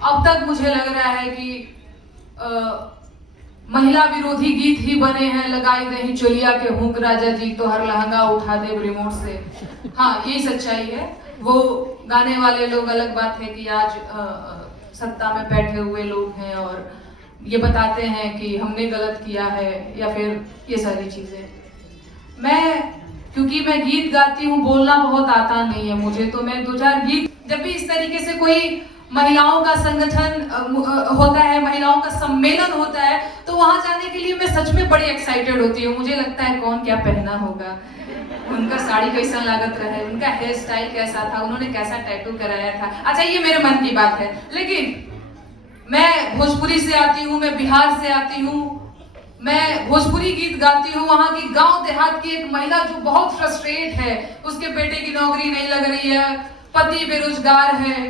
अब तक मुझे लग रहा है कि महिला विरोधी गीत ही बने हैं। लगाई दही चोलिया के हुक राजा जी, तो हर लहंगा उठा दे रिमोट से। हाँ, यही सच्चाई है। वो गाने वाले लोग अलग बात है कि आज सत्ता में बैठे हुए लोग हैं और ये बताते हैं कि हमने गलत किया है या फिर ये सारी चीजें। क्योंकि मैं गीत गाती हूँ, बोलना बहुत आता नहीं है मुझे, तो मैं दो चार गीत, जब भी इस तरीके से कोई महिलाओं का संगठन होता है, महिलाओं का सम्मेलन होता है, तो वहां जाने के लिए मैं सच में बड़ी एक्साइटेड होती हूँ। मुझे लगता है कौन क्या पहना होगा, उनका साड़ी कैसा लागत रहा है, उनका हेयर स्टाइल कैसा था, उन्होंने कैसा टैटू कराया था। अच्छा, ये मेरे मन की बात है, लेकिन मैं भोजपुरी से आती हूँ, मैं बिहार से आती हूँ, मैं भोजपुरी गीत गाती हूँ। वहां की गांव देहात की एक महिला जो बहुत फ्रस्ट्रेट है, उसके बेटे की नौकरी नहीं लग रही है, पति बेरोजगार है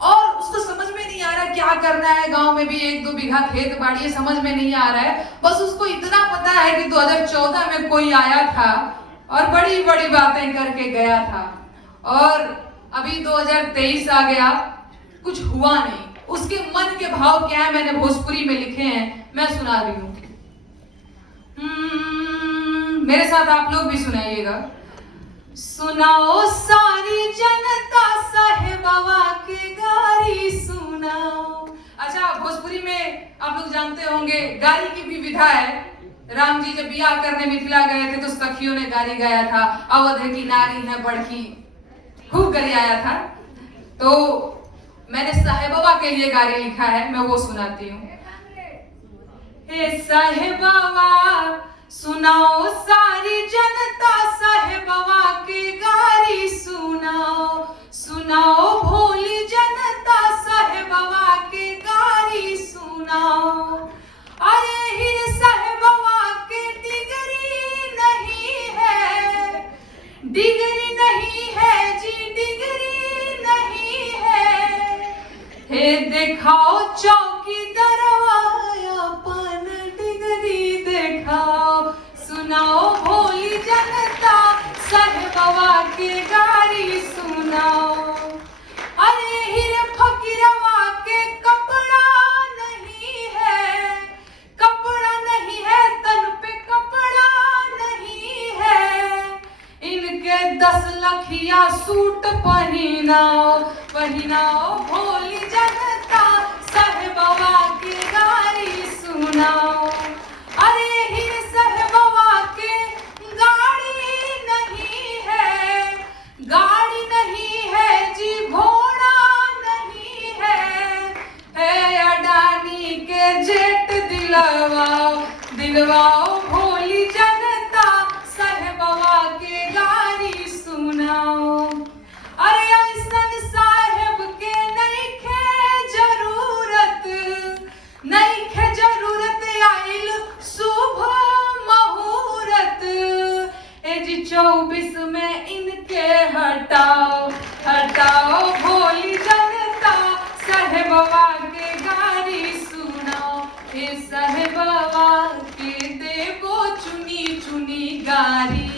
और उसको समझ में नहीं आ रहा क्या करना है। गांव में भी 1-2 बीघा खेत बाड़ी है, समझ में नहीं आ रहा है। बस उसको इतना पता है कि 2014 में कोई आया था और बड़ी बड़ी बातें करके गया था और अभी 2023 आ गया, कुछ हुआ नहीं। उसके मन के भाव क्या है मैंने भोजपुरी में लिखे हैं, मैं सुना रही हूँ। मेरे साथ आप लोग भी सुनाइएगा। सुनाओ सारी जनता साहेबवा के गारी सुनाओ। अच्छा, भोजपुरी में आप लोग जानते होंगे गारी की भी विधा है। राम जी जब बियाह करने मिथिला गए थे तो सखियों ने गारी गाया था, अवध की नारी है बड़की, खूब गारी आया था। तो मैंने साहेबवा के लिए गारी लिखा है, मैं वो सुनाती हूँ। हे साहेबवा सुनाओ सारी जनता साहेबवा के गारी सुनाओ, सुनाओ भोली जनता साहेबवा के गारी सुनाओ। अरे हीरे साहेबवा के डिगरी नहीं है, डिगरी नहीं है जी, डिगरी नहीं है। हे दिखाओ चौकी दरवाया अपन डिगरी दिखाओ, सुनाओ भोली जनता साहेबवा के गारी सुनाओ। अरे हीरे फकीरवा के कपड़ा नहीं है, कपड़ा नहीं है, तन पे कपड़ा नहीं है। इनके 10 लखिया सूट पहनाओ, पहनाओ भोली जनता साहेबवा के गारी सुनाओ। अरे हीरे साहेबवा के गाड़ी नहीं है, गाड़ी नहीं है जी, घोड़ा नहीं है अडानी के जेट दिलवाओ, दिलवाओ भोली जनता साहेबवा के गारी सुनाओ। अरे ऐसन साहेब के नइखे जरूरत, नइखे जरूरत आइल शुभ मुहूर्त। ए जी 24 में इनके हटाओ, हटाओ भोली जनता साहेबवा के गारी सुनाओ। हे साहेबवा के देवो चुनी चुनी गारी,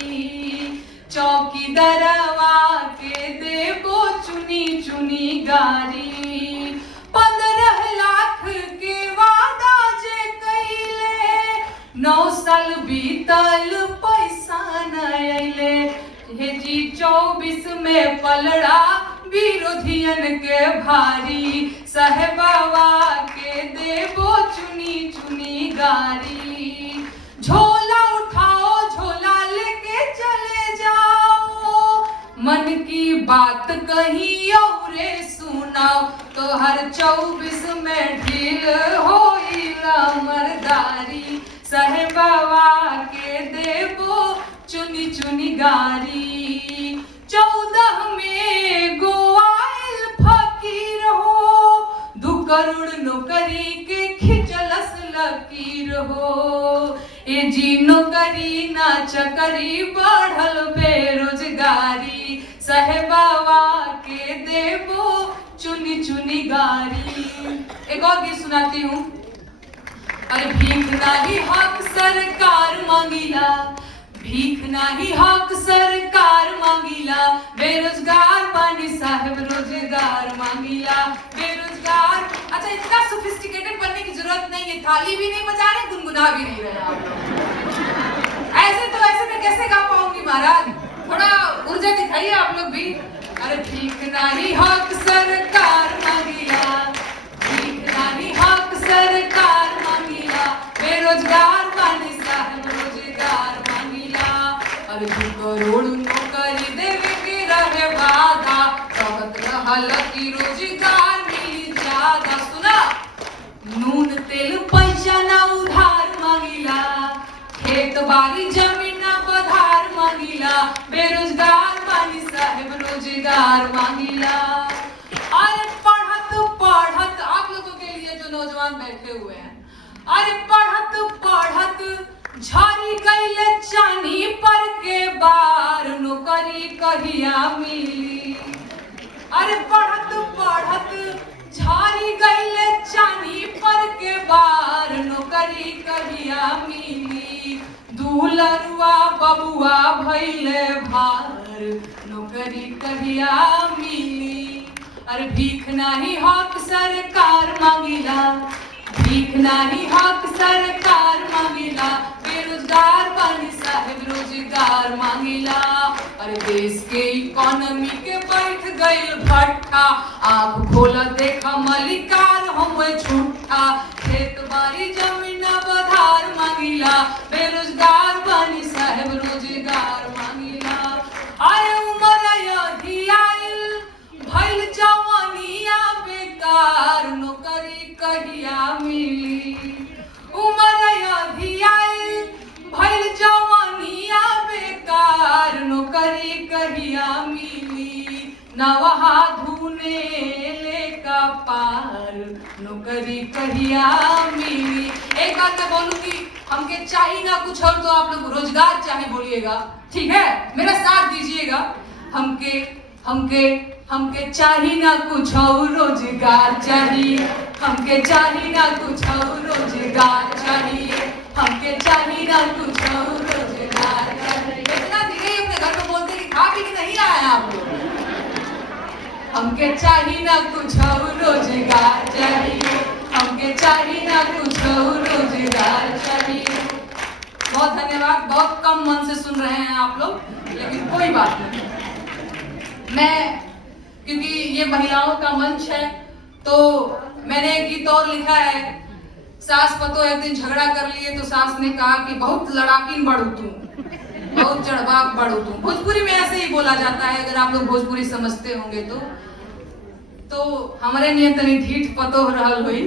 चौकीदारवा के देवो चुनी चुनी गारी। 15 लाख के वादा जे कइले, 9 साल बीतल पैसा न अइले। हे जी 24 में पलड़ा विरोधियन के भारी, साहेबवा के देवो चुनी चुनी गारी। झोला उठाओ, झोला लेके चले जाओ, मन की बात कहीं और सुनाओ, तो हर 24 में ढील होइला मर्दारी, साहेबवा के देवो चुनी चुनी गारी। 14 में गोवाइल फकीर हो, 2 करोड़ नौकरी के खिंचलस लकीर हो। ए जी नौकरी ना चकरी बढ़ल बेरोजगारी, साहेबवा के देवो चुनी चुनी गारी। एक और गीत सुनाती हूँ। अरे भीख नाही हक सरकार मांगिला, भीख नाही हक सरकार मांगिला, बेरोजगार बानी साहेब रोजगार मांगिला, बेरोजगार सोफिस्टिकेटेड बनने की जरूरत नहीं है, थाली भी नहीं बजा रहे, गुनगुना भी नहीं रहे आप लोग। ऐसे मैं कैसे गा पाऊंगी महाराज, थोड़ा ऊर्जा दिखाइए आप लोग भी। अरे भीख नाही हक सरकार मांगिला, भीख नाही हक सरकार मांगिला, बेरोजगार बानी साहब रोजगार मांगिला। अरे 2 करोड़ नौकरी देवे के रहे वादा, कहत रहल कि रोजगार मिली ज्यादा। सुना, नून तेल पैसा ना उधार मांगिला, खेत बाड़ी जमीन ना पधार मांगिला, बेरोजगार बानी साहेब रोजगार मांगिला। अरे पढ़त पढ़त, आप लोगों के लिए जो नौजवान बैठे हुए हैं, अरे पढ़त पढ़त झाड़ी गईले चानी पर के बार, नौकरी कहिया मिली। अरे पढ़त पढ़त झाड़ी गईले चानी पर के बार, नौकरी कहिया मिली। दुलरुआ बबुआ भइले भार, नौकरी कहिया मिली। अरे भीख नाही हक सरकार मांगिला, भीख नाही हक सरकार मांगिला, बेरोजगार बानी साहेब रोजगार मांगिला। अरे देश के इकोनॉमी के बैठ गईल भट्ठा, आँख खोला देखा मलिकार हम झूठा, खेत बाड़ी जमीन बधार मांगिला, बेरोजगार बानी साहेब रोजगार मांगिला। अरे उमर अधियाइल भइल जवानिया बेकार, नौकरी कहिया मिली। उमर अधियाइल भइल जवानिया बेकार, नौकरी कहिया मिली। नवहा धुने लेका पार, नौकरी कहिया मिली। एक बात मैं बोलूं कि हमके चाहिए ना कुछ और, तो आप लोग रोजगार चाहिए बोलिएगा, ठीक है? मेरा साथ दीजिएगा। हमके चाहिए ना कुछ और, रोजगार चाहिए। हमके चाहिए ना कुछ और, रोजगार चाहिए। हमके चाहिए ना कुछ और, रोजगार चाहिए। इतना धीरे अपने घर में बोलते कि खा पी के नहीं आए आप लोग। हमके चाहिए ना कुछ और, रोजगार चाहिए। हमके चाहिए ना कुछ और, रोजगार चाहिए। बहुत धन्यवाद। बहुत कम मन से सुन रहे हैं आप लोग, लेकिन कोई बात नहीं। क्योंकि ये महिलाओं का मंच है, तो मैंने एक गीत और लिखा है। सास पतो एक दिन झगड़ा कर लिए तो सास ने कहा कि बहुत लड़ाकिन बढ़ू तू, बहुत चढ़वाक बढ़ू तू। भोजपुरी में ऐसे ही बोला जाता है, अगर आप लोग भोजपुरी समझते होंगे तो हमारे लिए तनी ढीठ पतो रहल हुई।